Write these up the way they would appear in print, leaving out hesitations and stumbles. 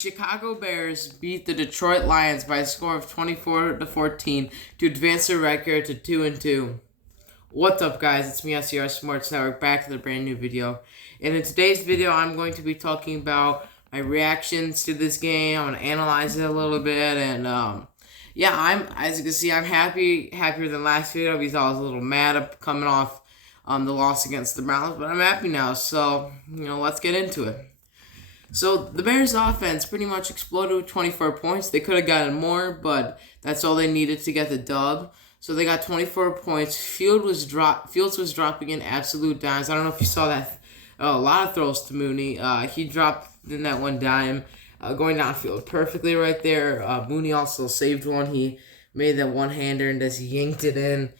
Chicago Bears beat the Detroit Lions by a score of 24-14 to advance their record to 2-2. What's up, guys? It's me, SCR Sports Network, back to the brand new video. And in today's video, I'm going to be talking about my reactions to this game. I'm going to analyze it a little bit, and yeah, as you can see, I'm happier than last video because I was a little mad up coming off the loss against the Browns, but I'm happy now. So let's get into it. So the Bears' offense pretty much exploded with 24 points. They could have gotten more, but that's all they needed to get the dub. So they got 24 points. Fields was dropping in absolute dimes. I don't know if you saw that. A lot of throws to Mooney. He dropped in that one dime, going downfield perfectly right there. Mooney also saved one. He made that one-hander and just yanked it in.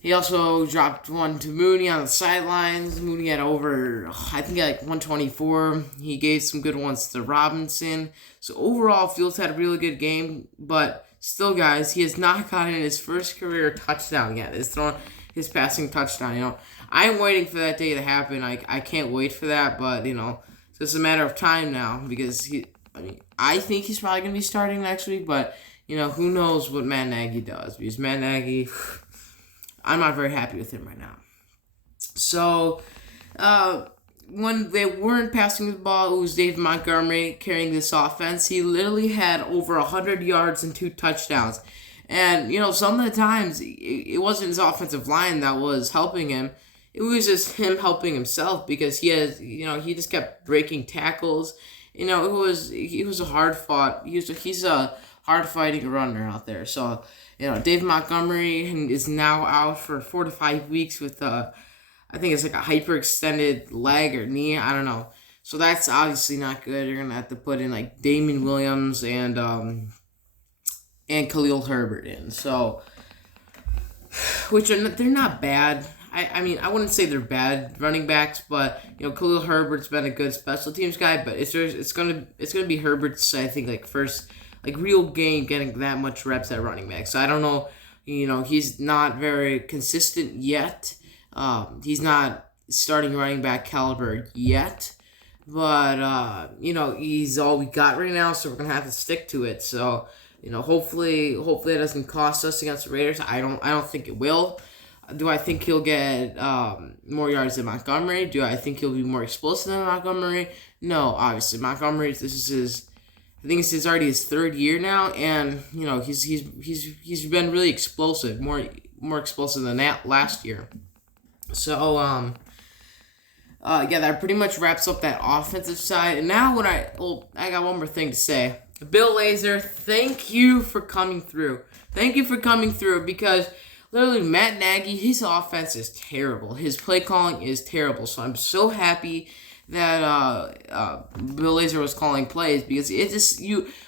He also dropped one to Mooney on the sidelines. Mooney had over, I think, like 124. He gave some good ones to Robinson. So overall, Fields had a really good game. But still, guys, he has not gotten his first career touchdown yet. His passing touchdown. I'm waiting for that day to happen. I can't wait for that. But it's just a matter of time now because I think he's probably gonna be starting next week. But who knows what Matt Nagy does? Because Matt Nagy, I'm not very happy with him right now. So, when they weren't passing the ball, it was Dave Montgomery carrying this offense. He literally had over 100 yards and 2 touchdowns. And, some of the times, it wasn't his offensive line that was helping him. It was just him helping himself because he just kept breaking tackles. He was a he's a hard-fighting runner out there. So, Dave Montgomery is now out for 4 to 5 weeks with I think it's like a hyperextended leg or knee. I don't know. So that's obviously not good. You're gonna have to put in like Damien Williams and Khalil Herbert in. So, they're not bad. I wouldn't say they're bad running backs, but Khalil Herbert's been a good special teams guy. But it's gonna be Herbert's, I think, like first real game getting that much reps at running back. So I don't know, he's not very consistent yet. He's not starting running back caliber yet. But he's all we got right now, so we're gonna have to stick to it. So, hopefully it doesn't cost us against the Raiders. I don't think it will. Do I think he'll get more yards than Montgomery? Do I think he'll be more explosive than Montgomery? No, obviously. Montgomery, I think it's already his 3rd year now, and he's been really explosive, more explosive than that last year. So yeah, that pretty much wraps up that offensive side. And now I got one more thing to say. Bill Lazor, thank you for coming through. Thank you for coming through because literally Matt Nagy, his offense is terrible. His play calling is terrible. So I'm so happy that Bill Lazor was calling plays because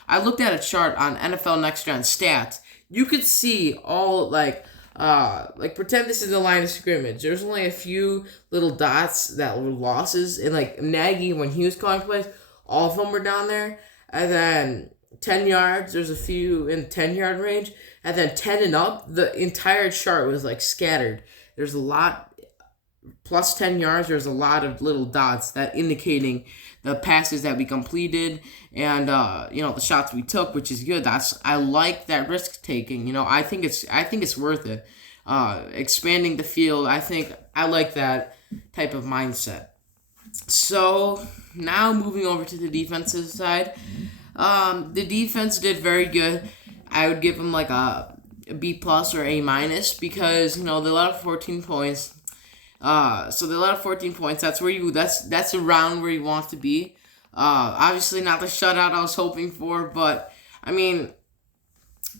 I looked at a chart on NFL Next Gen stats. You could see all pretend this is the line of scrimmage. There's only a few little dots that were losses, and like Nagy, when he was calling plays, all of them were down there. And then 10 yards, there's a few in 10-yard range, and then 10 and up, the entire chart was like scattered. There's a lot. Plus 10 yards, there's a lot of little dots that indicating the passes that we completed and the shots we took, which is good. I like that risk taking. I think it's worth it. Expanding the field, I like that type of mindset. So now moving over to the defensive side, the defense did very good. I would give them like a B plus or A minus because they let up 14 points. So they let up 14 points. That's around where you want to be. Obviously not the shutout I was hoping for, but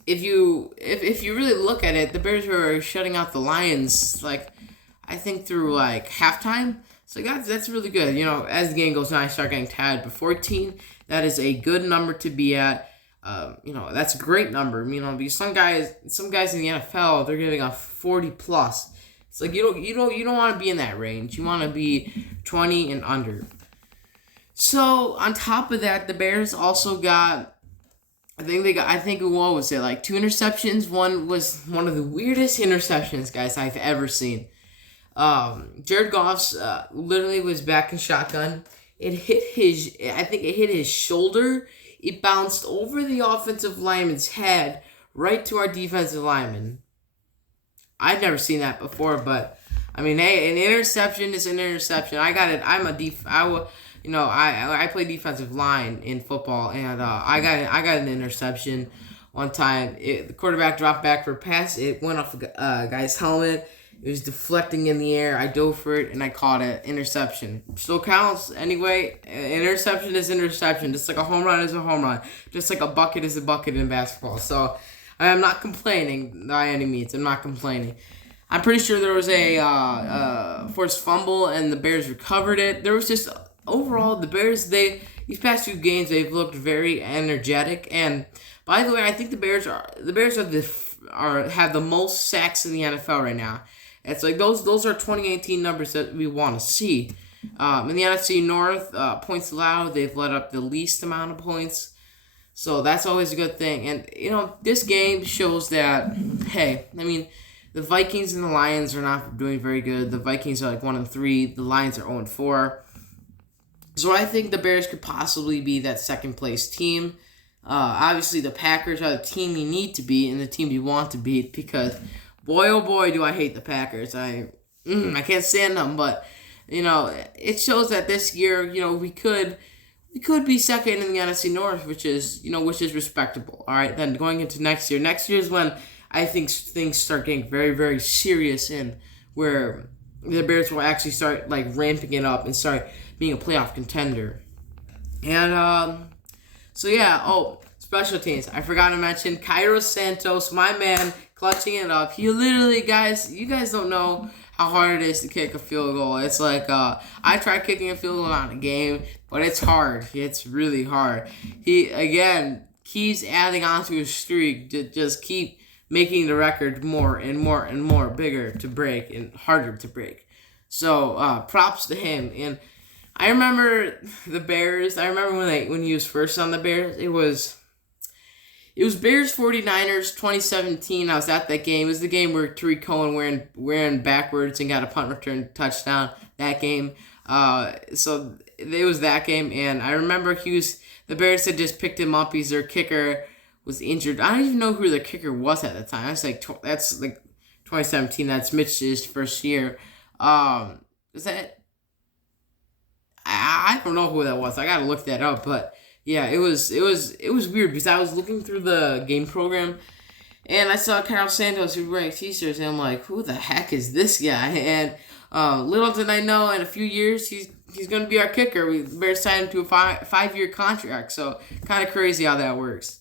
if you really look at it, the Bears were shutting out the Lions I think through halftime. So that's really good. As the game goes on, I start getting tired. But 14, that is a good number to be at. That's a great number. Because some guys in the NFL, they're giving a 40 plus. It's like you don't want to be in that range. You want to be 20 and under. So on top of that, the Bears also got, what was it, 2 interceptions. One was one of the weirdest interceptions, guys, I've ever seen. Jared Goff's literally was back in shotgun. It hit his shoulder it bounced over the offensive lineman's head right to our defensive lineman. I've never seen that before, but I mean, hey, an interception is an interception. I got it. I play defensive line in football, and I got an interception one time. The quarterback dropped back for a pass. It went off a guy's helmet. It was deflecting in the air. I dove for it, and I caught it. Interception. Still counts. Anyway, interception is interception. Just like a home run is a home run. Just like a bucket is a bucket in basketball. So, I'm not complaining by any means. I'm not complaining. I'm pretty sure there was a forced fumble, and the Bears recovered it. There was just, overall, the Bears, these past 2 games, they've looked very energetic. And, by the way, I think the Bears have the most sacks in the NFL right now. It's like those are 2018 numbers that we want to see. In the NFC North, points allowed, they've let up the least amount of points. So that's always a good thing. And, this game shows that, hey, I mean, the Vikings and the Lions are not doing very good. The Vikings are like 1-3. The Lions are 0-4. So I think the Bears could possibly be that second place team. Obviously, the Packers are the team you need to beat and the team you want to beat because, boy, oh boy, do I hate the Packers. I can't stand them, but, it shows that this year, we could be second in the NFC North, which is respectable. All right, then going into next year. Next year is when I think things start getting very, very serious and where the Bears will actually start like ramping it up and start being a playoff contender. And so yeah, special teams. I forgot to mention Cairo Santos, my man, clutching it up. He literally, you guys don't know how hard it is to kick a field goal. It's like I tried kicking a field goal on a game, but it's hard. It's really hard. He again keeps adding on to his streak to just keep making the record more and more and more bigger to break and harder to break. So props to him. And I remember the Bears. I remember when he was first on the Bears. It was Bears 49ers 2017. I was at that game. It was the game where Tariq Cohen wearing backwards and got a punt return touchdown. That game. So it was that game, and I remember the Bears had just picked him up. He's their kicker. Was injured. I don't even know who the kicker was at the time. That's like 2017. That's Mitch's first year. Is that? I don't know who that was. I gotta look that up. But yeah, it was weird because I was looking through the game program, and I saw Cairo Santos who was wearing t-shirts, and I'm like, who the heck is this guy? And little did I know, in a few years he's gonna be our kicker. We Bears signed him to a 5-year contract. So kind of crazy how that works.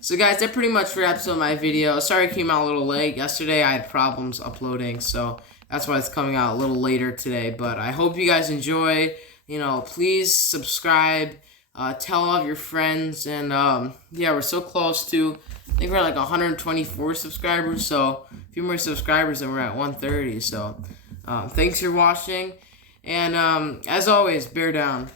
So guys, that pretty much wraps up my video. Sorry it came out a little late. Yesterday I had problems uploading, so that's why it's coming out a little later today. But I hope you guys enjoy. Please subscribe. Tell all of your friends. And yeah, we're so close to, I think we're at like 124 subscribers. So a few more subscribers and we're at 130. So thanks for watching. And as always, bear down.